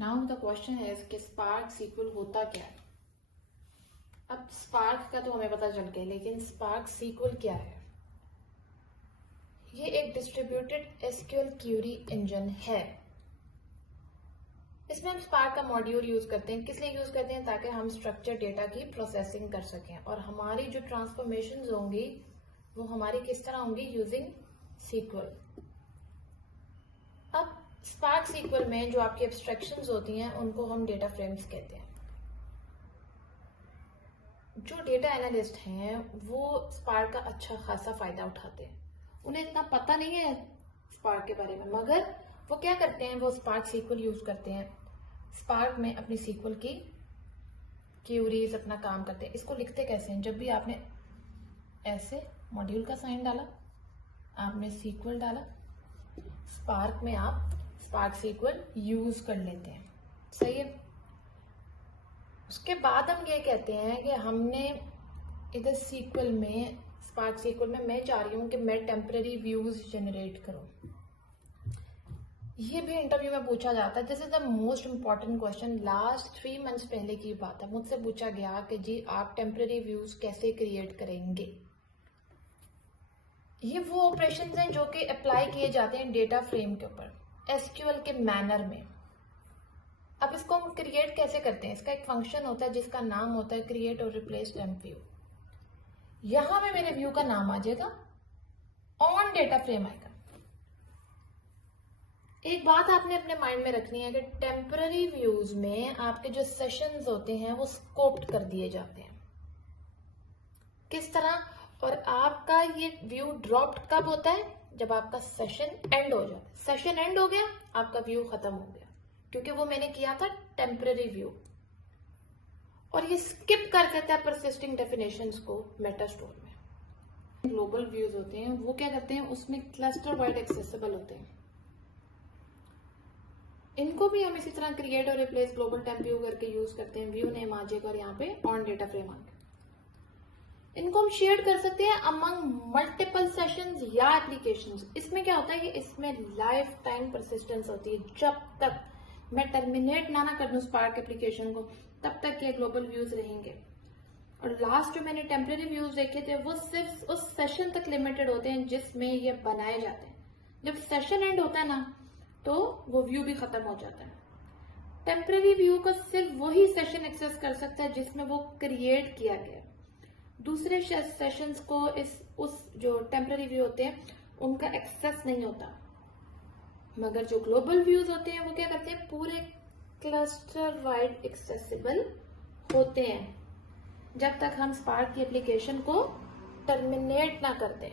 Now the question है कि spark sequel होता क्या है। अब स्पार्क का तो हमें पता चल गया, लेकिन स्पार्क सीक्वल क्या है? ये एक डिस्ट्रीब्यूटेड एसक्यूएल क्यूरी इंजन है। इसमें हम स्पार्क का मॉड्यूल यूज करते हैं। किस लिए यूज करते हैं? ताकि हम स्ट्रक्चर डेटा की प्रोसेसिंग कर सकें और हमारी जो ट्रांसफॉर्मेशंस होंगी वो हमारी किस तरह होंगी? Using SQL. अब स्पार्क सीक्वल में जो आपकी एब्स्ट्रैक्शंस होती हैं उनको हम डेटा फ्रेम्स कहते हैं। जो डेटा एनालिस्ट हैं वो स्पार्क का अच्छा खासा फायदा उठाते हैं। उन्हें इतना पता नहीं है स्पार्क के बारे में, मगर वो क्या करते हैं? वो स्पार्क सीक्वल यूज करते हैं। स्पार्क में अपनी सीक्वल की क्यूरीज अपना काम करते हैं। इसको लिखते कैसे हैं? जब भी आपने ऐसे मॉड्यूल का साइन डाला, आपने सीक्वल डाला, स्पार्क में आप स्पार्क सीक्वल यूज कर लेते हैं। सही है। उसके बाद हम ये कहते हैं कि हमने इधर सीक्वल में, स्पार्क सीक्वल में मैं चाह रही हूं कि मैं टेम्पररी व्यूज जनरेट करूं। ये भी इंटरव्यू में पूछा जाता है। This is the most important question. Last 3 months पहले की बात है, मुझसे पूछा गया कि जी आप टेम्पररी व्यूज कैसे क्रिएट करेंगे। ये वो ऑपरेशंस हैं जो कि अप्लाई किए जाते हैं डेटा फ्रेम के ऊपर एसक्यूएल के मैनर में। अब इसको हम क्रिएट कैसे करते हैं? इसका एक फंक्शन होता है जिसका नाम होता है क्रिएट और रिप्लेस टेम्प व्यू। यहां पे मेरे व्यू का नाम आ जाएगा, ऑन डेटा फ्रेम आएगा। एक बात आपने अपने माइंड में रखनी है कि टेम्पररी व्यूज में आपके जो सेशंस होते हैं वो स्कोप्ड कर दिए जाते हैं। किस तरह? और आपका ये व्यू ड्रॉप्ड कब होता है? जब आपका सेशन एंड हो जाए। सेशन एंड हो गया, आपका व्यू खत्म हो गया, क्योंकि वो मैंने किया था टेम्पररी व्यू। और ये स्किप कर देता है परसिस्टिंग डेफिनेशंस को मेटास्टोर में। ग्लोबल व्यूज होते हैं वो क्या करते हैं? उसमें क्लस्टर वाइड एक्सेसिबल होते हैं। इनको भी हम इसी तरह क्रिएट और रिप्लेस ग्लोबल टेम्प व्यू करके यूज करते हैं। व्यू नेम आ जाएगा और यहाँ पे ऑन डेटा फ्रेम आ गया। इनको हम शेयर कर सकते हैं अमंग मल्टीपल सेशंस या एप्लीकेशंस। इसमें क्या होता है कि इसमें लाइफ टाइम परसिस्टेंस होती है। जब तक मैं टर्मिनेट ना कर दूं स्पार्क एप्लीकेशन को, तब तक ये ग्लोबल व्यूज रहेंगे। और लास्ट जो मैंने टेम्पररी व्यूज देखे थे वो सिर्फ उस सेशन तक लिमिटेड होते हैं जिसमें ये बनाए जाते हैं। जब सेशन एंड होता है ना, तो वो व्यू भी खत्म हो जाता है। टेम्पररी व्यू को सिर्फ वही सेशन एक्सेस कर सकता है जिसमें वो क्रिएट किया गया। दूसरे सेशंस को उस जो टेम्पररी व्यू होते हैं उनका एक्सेस नहीं होता। मगर जो ग्लोबल व्यूज होते हैं वो क्या करते हैं? पूरे क्लस्टर वाइड एक्सेसिबल होते हैं जब तक हम स्पार्क की एप्लीकेशन को टर्मिनेट ना कर दें।